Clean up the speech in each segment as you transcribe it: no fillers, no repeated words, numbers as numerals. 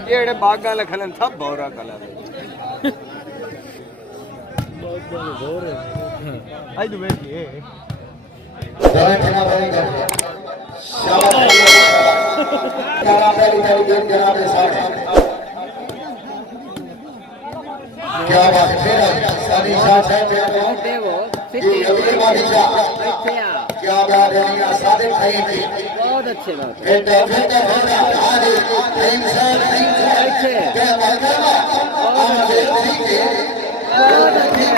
केड़े बागा लखन सब भौरा कलर आई तो बैठी है जरा ठना बनी कर शाबाश करा पहली पहली गेम जनाब साहब क्या बात है फिर सारी शाह है ये अगली बादशाह क्या बात है या सादिक भाई थी बहुत अच्छे बात बेटा बेटा बेटा आरे प्रेम से अच्छे क्या बात है आरे ठीक है बहुत अच्छे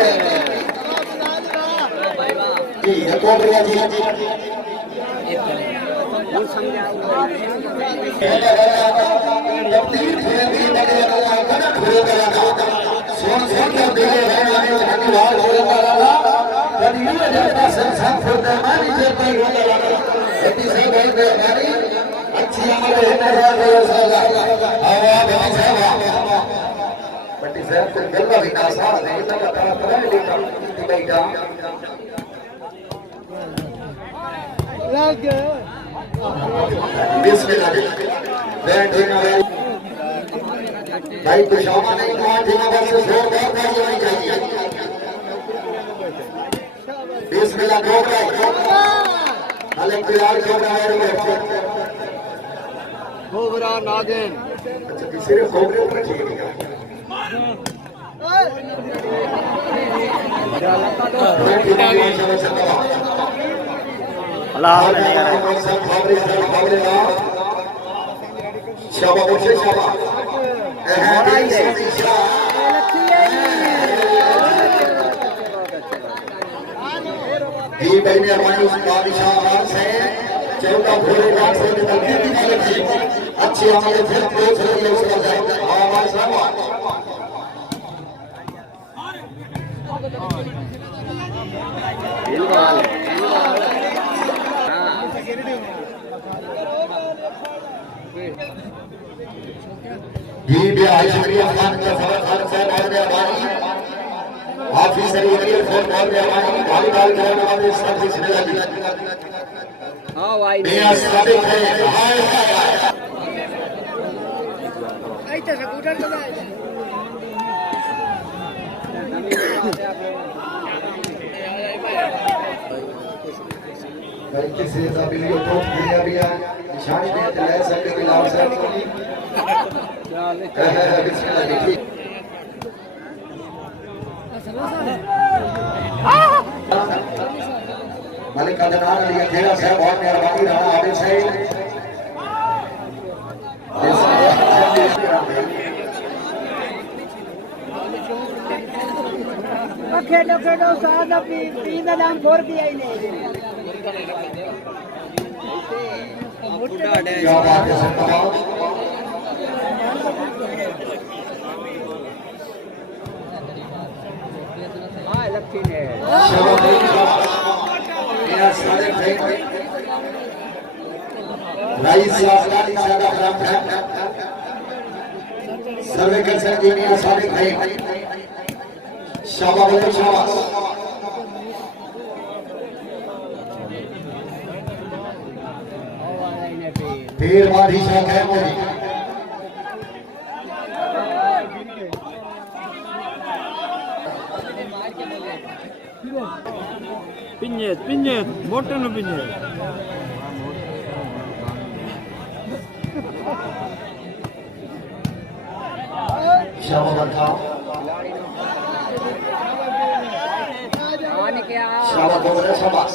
ये कोबरिया जी वो समझाओ सोन सोन के दिले रहने वाले धन्यवाद हो रहा कभी ये जैसा संसार फुर्दा मानी जैसे इतनी सी गई हमारी अच्छी हमारे हिंदुस्तान के साला आवाज है साहब बट्टी साहब से गल्ला भी ना साथ नहीं तो पता है लेकिन बेटा लग बिस्मिल्लाह बैठ देना भाई तो शामा नहीं तो आज ना बस जोरदार ताली होनी चाहिए बिस्मिल्लाह कोबरा अलग बिलाल कोबरा है कोबरा नागिन अच्छा सिर्फ कोबरे पर ठीक है अल्लाह शाबाश मुझे शाबाश जी भाई ने हमारी बादशाह से 14 घोड़े का से अच्छी हमारे फिर कोच रही है उसका आवाज साहब जी बिहार शुक्रिया खान का सवाल खान साहब और मेहरबानी हाफिज सरीर फोन कॉल मेहरबानी भाई डाल करने वाले सब बिस्मिल्लाह जी हां भाई मियां सादिक है हाय हाय आई तो स्कूटर चला भाई किसी से वीडियो तो दिया भी निशानी में ले सकते बिलाल साहब को बिस्मिल्लाह जी मालिक का जनाब अली खेड़ा साहब बहुत मेहरबानी रहा आबिद साहब खेलो खेलो साथ अपनी का नाम फोड़ दिया ही नहीं क्या बात है सर हां लक्ष्मी ने मेरा सारे भाई राइस साहब राम सर्वे कर सकते हैं मेरा सारे भाई शाबाश शाबाश फिर बादशाह है मोदी पिन्ने मोटे न पिन्ने शाबाश शाबाश शाबाश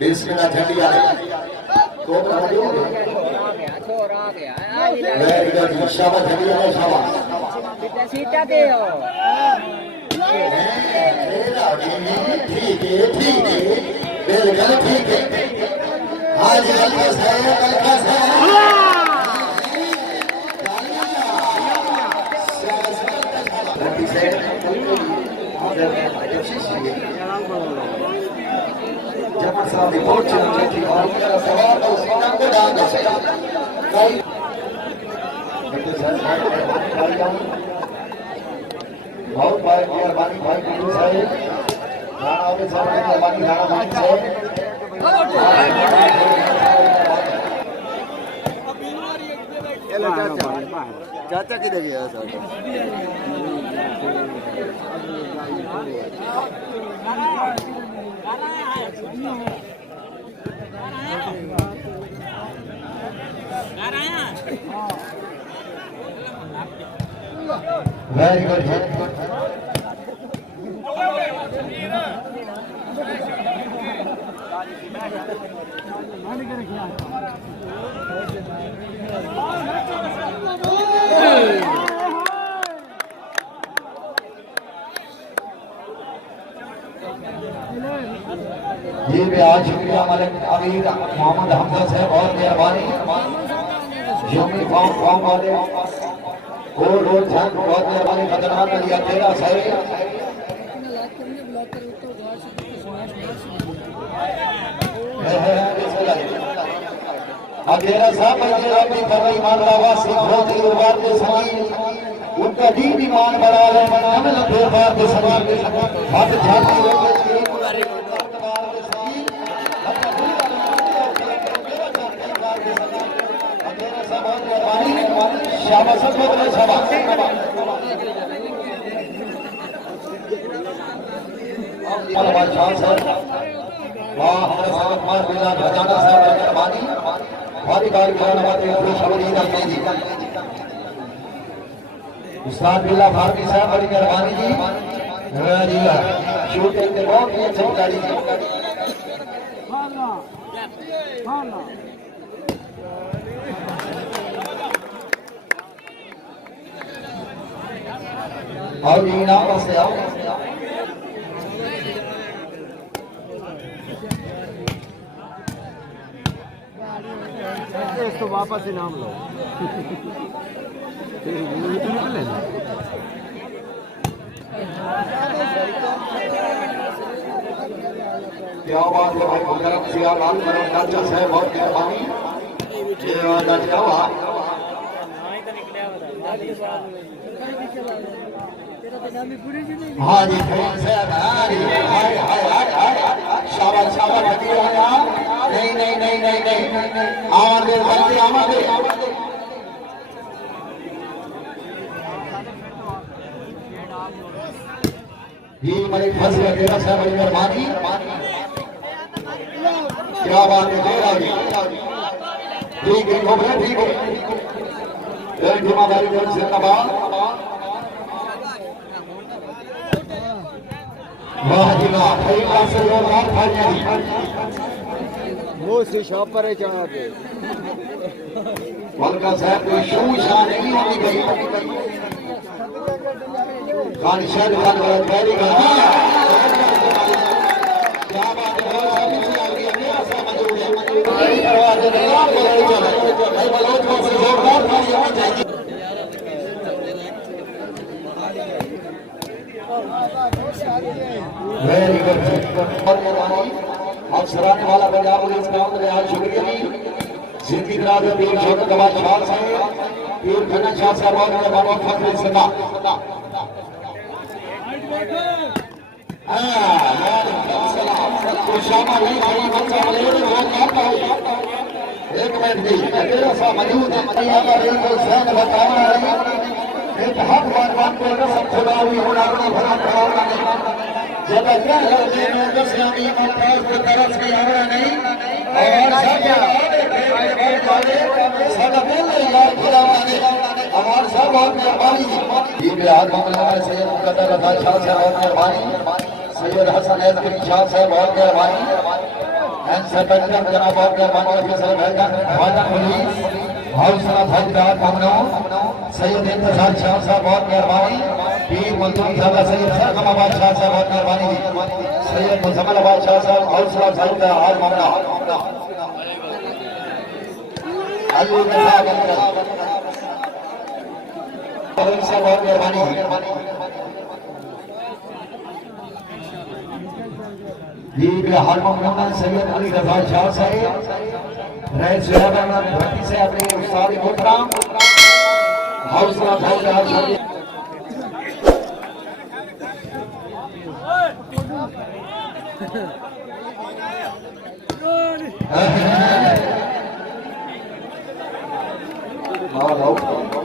बिस्मिल्लाह झंडी आ रही कोबरा आ गया छोरा आ गया वेरी गुड शाबाश झंडी आ रही शाबाश बेटा सीटा दे हो ठीक है बिल्कुल ठीक है आज कल का जमा साहब रिपोर्ट चलती थी और मेरा सवाल तो सीना को डाल दो बहुत बहुत मेहरबानी भाई गुरु साहब राणा के साहब मेहरबानी राणा मान साहब एला चाचा चाचा किधर गया सर वेरी गुड ये भी आज शुक्रिया मलिक अमीर मोहम्मद हमजा साहब बहुत मेहरबानी यूनिफॉर्म फॉर्म वाले और रोज बहुत मेहरबानी खतरनाक लिया तेरा साहब अकेला साहब अपनी फरमाई मान लावा सिखो दी उबार के सही उनका दीन ईमान बढ़ा ले हम लंबे बार के सही हाथ झाड़ी शाबाश बोले शाबाश अल्लाह शान सर वाह हमारे साहब कुमार बिना खजाना साहब मेहरबानी हमारी गाड़ी कराने वाले पूरी शबरी रखने जी उस्ताद बिल्ला भारती साहब बड़ी मेहरबानी जी शूटिंग के बहुत ही अच्छी गाड़ी जी आओ जी नाम से आओ इसको वापस इनाम लो क्या बात है भाई मुकरम सिया लाल करम चाचा साहब बहुत मेहरबानी ये वादा क्या हुआ हाँ जी कौन से हाय हाय हाय शाबाश शाबाश हटी आया नहीं नहीं नहीं नहीं नहीं आवाज़ बंदी आवाज़ जी मलिक फसल तेरा साहब बड़ी मेहरबानी क्या बात है तेरा ठीक है खबर ठीक है जिम्मेदारी कर जिंदाबाद वाह जी वाह कई पास लोग और फाइनली वो से शॉप पर है जहाँ पे वल्का साहब कोई शू शान नहीं होनी गई खान शाह खान वाला पहली का क्या बात है बहुत सारी चीजें आ गई अपने आसा मजूद है कई परवाह नहीं आप बोले चलो भाई बलोच को से जोरदार ताली आनी चाहिए वेरी गुड आप सराहने वाला पंजाब पुलिस ग्राउंड में आज शुक्रिया जी जिंदगी रात में पीर छोटे कमाल शाह साहब पीर खन्ना शाह साहब और बाबा फखर सदा तो शामा नहीं भाई बच्चा ले बहुत मारता है एक मिनट दी तेरा सा मौजूद है यहाँ पर एक हुसैन बताना है एक हक बात को सब खुदा हुई होना भरा भरा नहीं जब क्या है में दस्यामी मुमताज को तरस की आवड़ा नहीं और सादा बोले यार खुदा ने हमारे सब बहुत मेहरबानी ये बिहार मामला में सैयद मुकद्दर रजा शाह साहब बहुत मेहरबानी सैयद हसन एजकरी शाह साहब बहुत मेहरबानी इंस्पेक्टर जनाब बहुत मेहरबानी ऑफिसर भाईजान पुलिस हौसला फौजदार मामलों सैयद इंतजार शाह साहब बहुत मेहरबानी पीर मंजूर साहब सैयद सरगमाबाद शाह साहब बहुत मेहरबानी सैयद मुजम्मलाबाद शाह साहब हौसला फौजदार हाल मामला अल्लाह साहब बहुत मेहरबानी जी बिहार मामला सैयद अली रजा शाह साहब रईस जनाब भट्टी से अपने उस्ताद मोहतरम हौसला फौजदार हाँ भाऊ